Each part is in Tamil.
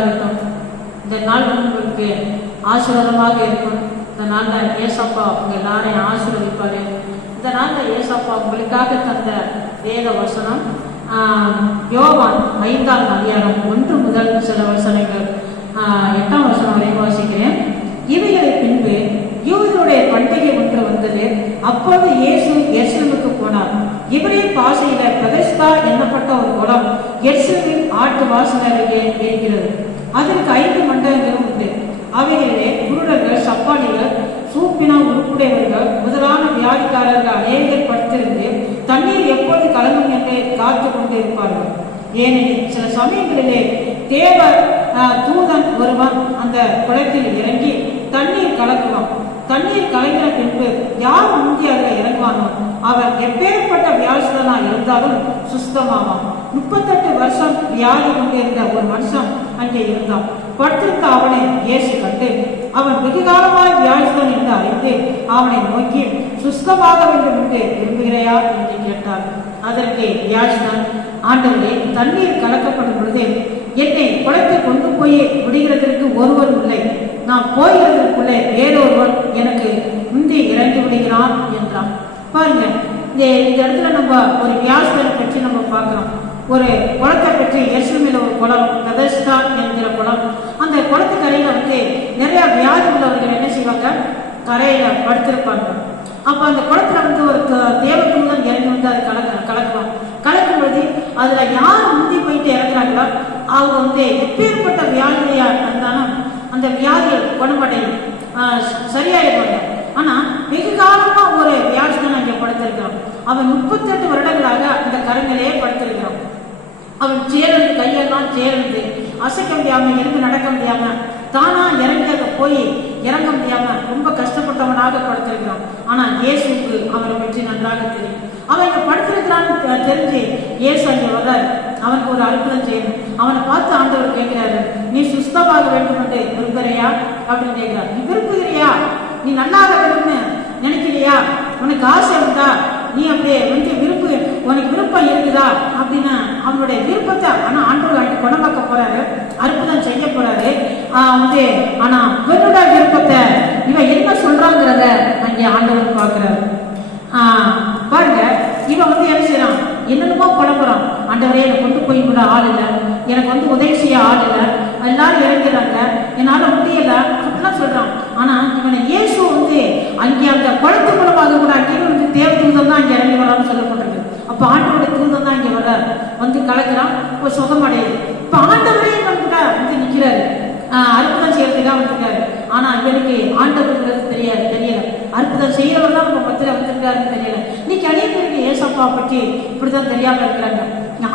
இருக்கட்டும் இந்த நாள் உங்களுக்கு ஆசீர்வாதமாக இருக்கும். இந்த நாளில் ஏசப்பா உங்க எல்லாரையும் ஆசீர்வதிப்பார். இந்த நாளில் ஏசப்பா உங்களுக்காக தந்த வேத வசனம் யோவான் ஐந்தாம் அதிகாரம் ஒன்று முதல் சில வசனங்கள். எட்டாம் வசனம் வரை வாசிக்கிறேன். இவைகளை பின்பு யூதனுடைய பண்டிகை ஒன்று வந்தது. அப்போது இயேசு எருசலேமுக்கு போனார் இவரே பாசையில பிரதஸ்தா எண்ணப்பட்ட ஒரு குளம் எருசலேமின் ஆட்டு வாசல் அருகே இருக்கிறது. அதற்கு ஐந்து மண்டலங்களும் உண்டு. அவைகளிலே குருடர்கள் சப்பானிகள் சூப்பினா உருப்புடையவர்கள் முதலான வியாதிக்காரர்கள் அநேகர் படுத்திருந்து தண்ணீர் எப்போது கலங்கும் என்று காத்து கொண்டு இருப்பார்கள் ஏனெனில் சில சமயங்களிலே தேவ ஆஹ், தூதன் ஒருவன் அந்த குளத்தில் இறங்கி தண்ணீர் கலக்குவான். தண்ணீர் கலங்கின பின்பு யார் முந்தி அதில் இறங்குவானோ அவர் எப்பேற்பட்ட வியாசனா இருந்தாலும் சுஸ்தமாவான். முப்பத்தெட்டு வருஷம் வியாதி கொண்டிருந்த ஒரு மனுஷன் அங்கே இருந்தான். படுத்திருந்த அவனை இயேசு கண்டு அவன் வெகுகாலமாய் வியாதிதான் என்று அறிந்து அவனை நோக்கி சுஸ்தமாக வேண்டும் என்று விரும்புகிறாயா? என்று கேட்டார் அதற்கு வியாஜ்தான் ஆண்டவரே தண்ணீர் கலக்கப்படும் பொழுது என்னை குளத்தை கொண்டு போய் விடுகிறதற்கு ஒருவர் இல்லை. நான் போகிறதற்குள்ளே வேறொருவன் எனக்கு முந்தி இறங்கி விடுகிறான் என்றான். பாருங்க இந்த இந்த இடத்துல நம்ம ஒரு வியாசரை பற்றி நம்ம பார்க்கிறோம். ஒரு குளத்தை பற்றி எசுமில ஒரு குளம் பிரதஸ்தா என்கிற குளம். அந்த குளத்து வந்து நிறைய வியாதி உள்ளவர்கள் என்ன செய்வாங்க? கரையில படுத்திருப்பாங்க. அப்ப அந்த குளத்துல வந்து ஒரு த- இறங்கி வந்து அது கலக்க கலக்குவாங்க. அதுல யார் முந்தி போயிட்டு இறங்குறாங்களோ அவங்க வந்து எப்பேற்பட்ட வியாதியா இருந்தாலும் அந்த வியாதிகள் குணமடையும் ஆஹ் சரியாயிடுவாங்க. ஆனா வெகு காலமா ஒரு வியாதிதான் அங்கே படுத்திருக்கிறோம். அவன் முப்பத்தெட்டு வருடங்களாக அந்த கருங்கிலேயே படுத்திருக்கிறான் அவன் சேரந்து கையெல்லாம் சேரந்து அசைக்க முடியாம இருந்து நடக்க முடியாம தானா இறங்கி போய் இறங்க முடியாம ரொம்ப கஷ்டப்பட்டவனாக படுத்திருக்கிறான் ஆனா இயேசுக்கு அவரை பற்றி நன்றாக தெரியும். அவன் இங்க படுத்திருக்கிறான்னு தெரிஞ்சு ஏசு அங்க வர்றாரு. அவனுக்கு ஒரு அற்புதம் செய்யணும். அவனை பார்த்து ஆண்டவர் கேட்கிறாரு நீ சுஸ்தமாக வேண்டும் என்று விரும்புகிறியா அப்படின்னு கேட்கிறார். நீ விரும்புகிறியா? நீ நல்லாக இருக்கணும்னு நினைக்கிறியா? உனக்கு ஆசை இருந்தா நீ அப்படியே வந்து விருப்பு உனக்கு விருப்பம் இருக்குதா? அப்படின்னா அவனுடைய விருப்பத்தை ஆனா ஆண்டவர் அன்னைக்கு குணமாக்க போறாரு. அற்புதம் செய்ய போறாரு. ஆஹ் வந்து ஆனா இவனோட விருப்பத்தை இவன் என்ன சொல்றாங்கிறத அங்கே ஆண்டவர் பார்க்கிறாரு ஆஹ் பாருங்க இவன் வந்து என்ன செய்யறான் என்னென்னமோ புலம்புறான் ஆண்டவரே என்னை கொண்டு ஆள் இல்லை. எனக்கு வந்து உதவி செய்ய ஆள் இல்லை. எல்லாரும் இறங்கிறாங்க. என்னால முடியல. அப்படிலாம் சொல்றான். ஆனா இவனை இயேசு வந்து அங்கே அந்த குளத்து மூலமாக கூட அங்கேயும் வந்து தேவ தூதம் தான் அங்கே இறங்கி வரான்னு சொல்லப்பட்டிருக்கு. அப்ப ஆண்டவருடைய தூதம் தான் இங்கே வர வந்து கலக்கிறான். இப்போ சுகமடையுது இப்ப ஆண்டவரே இவன் கூட வந்து நிக்கிறாரு. ஆஹ் அற்புதம் செய்யறதுக்காக வந்திருக்காரு. ஆனா இவனுக்கு ஆண்டவருங்கிறது தெரியாது தெரியல. அற்புதம் செய்யறவர் தான் உங்க பத்திர வந்திருக்காருன்னு தெரியல. இன்னைக்கு அநேக பேருக்கு ஏசப்பா பற்றி இப்படிதான் தெரியாம இருக்கிறாங்க.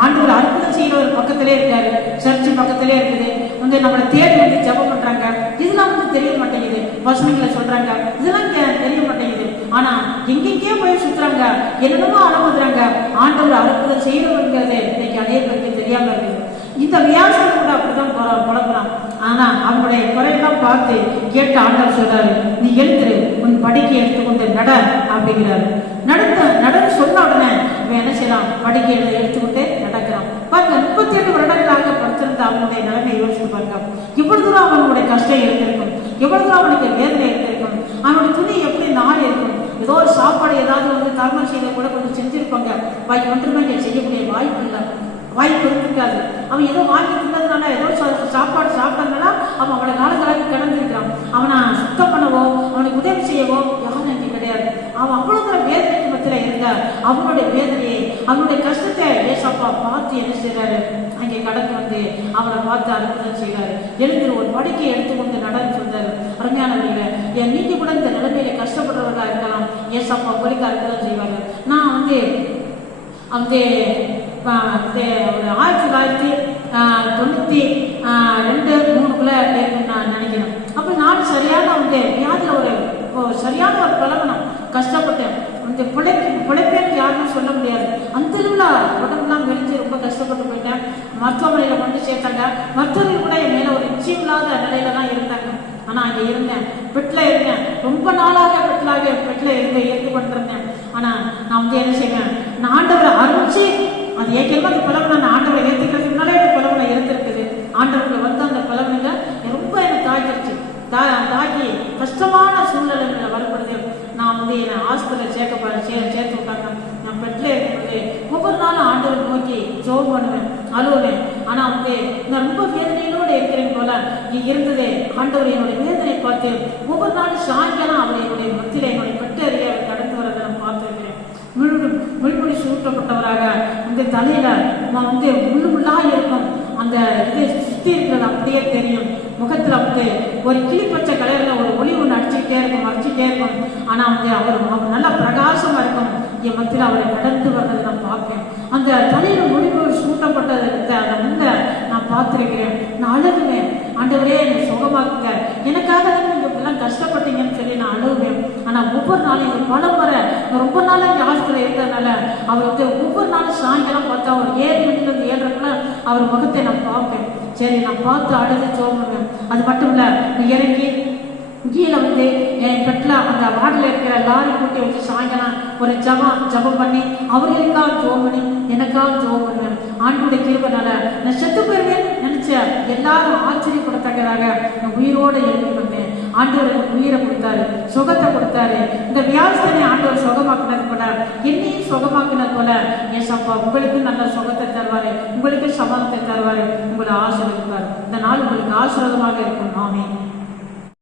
ஆண்டவர் அற்புதம் ஒரு பக்கத்திலே இருக்காரு. சர்ச்சு பக்கத்திலே இருக்குது. வந்து நம்மளை தேடி வந்து ஜெபம் பண்றாங்க. இதெல்லாம் வந்து தெரிய மாட்டேங்குது. வசனங்களை சொல்றாங்க. இதெல்லாம் தெரிய மாட்டேங்குது. ஆனா எங்கெங்கேயோ போய் சுத்துறாங்க. என்னென்னமோ அனுமதுறாங்க ஆண்டவர் அற்புதம் செய்யணுங்கிறது இன்னைக்கு அநேக பேருக்கு தெரியாம இருக்குது இந்த வியாசம் கூட அப்படிதான் புல- புலம்புறான். ஆனா அவனுடைய குறையெல்லாம் பார்த்து கேட்ட ஆண்டவர் சொல்றாரு நீ எழுந்துரு. உன் படிக்கை எடுத்துக்கொண்டு நட அப்படிங்கிறாரு. நடந்த நடந்து சொன்ன உடனே இவன் என்ன செய்யலாம் படிக்கை எடுத்துக்கொண்டு அவனுடைய நிலைமை யோசிச்சு பாருங்க எவ்வளவு தூரம் அவனுடைய கஷ்டம் இருந்திருக்கும் எவ்வளவு தூரம் அவனுக்கு வேதனை இருந்திருக்கும் அவனுடைய துணி எப்படி நாள் இருக்கும்? ஏதோ ஒரு சாப்பாடு ஏதாவது வந்து தர்மம் செய்த கூட கொஞ்சம் செஞ்சிருப்பாங்க. வாய் ஒன்றுமே இங்க செய்யக்கூடிய வாய்ப்பு இல்லை. வாய்ப்பு இருந்திருக்காது அவன் ஏதோ வாங்கி இருந்ததுனால ஏதோ சாப்பாடு சாப்பிட்டதுனால அவன் அவனை காலங்களாக கிடந்திருக்கிறான். அவனை சுத்தம் பண்ணவோ அவனுக்கு உதவி செய்யவோ யாரும் எனக்கு கிடையாது. அவன் அவ்வளவு தூரம் வேதனைக்கு மத்தியில் இருந்தா அவனுடைய வேதனையை அவனுடைய கஷ்டத்தை ஏசப்பா பார்த்து என்ன செய்யறாரு கடந்து வந்து அவரை பார்த்து அற்புதம் செய்தார். எழுந்து ஒரு படுக்கை எடுத்துக்கொண்டு நடன்னு சொன்னாரு. அருமையானவர்களே என் நீங்க கூட இந்த நிலைமையில கஷ்டப்படுறவர்களா இருக்கலாம். ஏசப்பா உங்களுக்கு அற்புதம் செய்வாங்க நான் வந்து வந்து ஆயிரத்தி தொள்ளாயிரத்தி தொண்ணூற்றி தொண்ணூத்தி ரெண்டு மூணுக்குள்ள நான் நினைக்கிறேன். அப்ப நான் சரியான வந்து வியாதியில் ஒரு ஒரு சரியான ஒரு பலவனம் கஷ்டப்பட்டேன். இந்த பிழைப்பு பிழைப்பேன்னு யாருன்னு சொல்ல முடியாது. அந்த அளவில் உடம்புலாம் மெலிஞ்சு ரொம்ப கஷ்டப்பட்டு போயிட்டேன். மருத்துவமனையில் கொண்டு சேர்த்தாங்க. மருத்துவர்கள் கூட என் மேலே ஒரு நிச்சயம் இல்லாத நிலையில தான் இருந்தாங்க. ஆனால் அங்கே இருந்தேன். பெட்டில் இருந்தேன். ரொம்ப நாளாக பெட்டிலாக பெட்டில் இருந்து ஏற்று கொண்டிருந்தேன். ஆனால் நான் வந்து என்ன செய்வேன்? நான் ஆண்டவரை அறிவிச்சு அது ஏற்கனவே அந்த புலவனை நான் ஆண்டவரை ஏற்றுக்கிறதுக்கு முன்னாலே அந்த இருந்திருக்குது ஆண்டவர்கள் வந்து தாக்கி கஷ்டமான சூழ்நிலைகளை வரும்பொழுது நான் வந்து என்னை ஆஸ்பத்திரியில் சேர்க்க சே சேர்த்து விட்டாங்க. நான் பெட்டில் இருக்கும்போது ஒவ்வொரு நாளும் ஆண்டவர் நோக்கி ஜோம் பண்ணுவேன் அழுவேன். ஆனால் வந்து நான் ரொம்ப வேதனையோடு இருக்கிறேன் போல இங்க இருந்ததே ஆண்டவர் என்னுடைய வேதனை பார்த்து ஒவ்வொரு நாளும் சாயங்காலம் அவர் என்னுடைய மத்தியில் என்னுடைய பெட்டு கடந்து வரதை நான் பார்த்துருக்கிறேன் முழு முள்முடி சூட்டப்பட்டவராக இந்த தலையில் நான் வந்து முள்ளு முள்ளா இருக்கும். உங்களுக்கு அப்படியே தெரியும். முகத்துல வந்து ஒரு கிளிப்பச்சை கலர்ல ஒரு ஒளி ஒன்று அடிச்சுக்கிட்டே இருக்கும் அடிச்சுட்டே இருக்கும். ஆனா வந்து அவர் நல்லா பிரகாசமா இருக்கும். என் மத்தியில் அவரை நடந்து வர்றதை நான் பார்ப்பேன் அந்த தலையில முடிவு சூட்டப்பட்டது இருந்த அந்த முன்ன நான் பார்த்துருக்கிறேன். நான் அழுகுவேன். ஆண்டவரே என்னை சுகமாக்குங்க. எனக்காக தான் நீங்க இப்படிலாம் கஷ்டப்பட்டீங்கன்னு சொல்லி நான் அழுகுவேன். ஆனா ஒவ்வொரு நாளும் இந்த பல முறை நான் ரொம்ப நாளா இந்த ஹாஸ்பிட்டல் இருந்ததுனால அவருக்கு ஒவ்வொரு நாளும் சாயங்காலம் பார்த்தா அவர் ஏழு மணில இருந்து ஏழரைக்குள்ள அவர் முகத்தை நான் பார்ப்பேன். சரி நான் பார்த்து அழுது சோமுவேன் அது மட்டும் இல்ல இறங்கி கீழே வந்து என் பெட்டில் அந்த வார்டில் இருக்கிற லாரி கூட்டி வச்சு சாயங்காலம் ஒரு ஜபம் ஜபம் பண்ணி அவர்களுக்காக ஜோம் பண்ணி எனக்காக ஜோம் பண்ணுவேன் ஆண்டுடைய கிருபனால நான் செத்து போயிருவேன் நினைச்ச எல்லாரும் ஆச்சரியப்படத்தக்கதாக நான் உயிரோட எழுதி வந்தேன் ஆண்டவர் உயிரை கொடுத்தாரு சுகத்தை கொடுத்தாரு. இந்த வியாசனை ஆண்டவர் சுகமாக்குனது போல என்னையும் சுகமாக்குனது போல. என் சப்பா உங்களுக்கு நல்ல சுகத்தை தருவாரு உங்களுக்கு சமாதத்தை தருவாரு. உங்களை ஆசீர்வதிப்பார். இந்த நாள் உங்களுக்கு ஆசீர்வாதமாக இருக்கும். ஆமே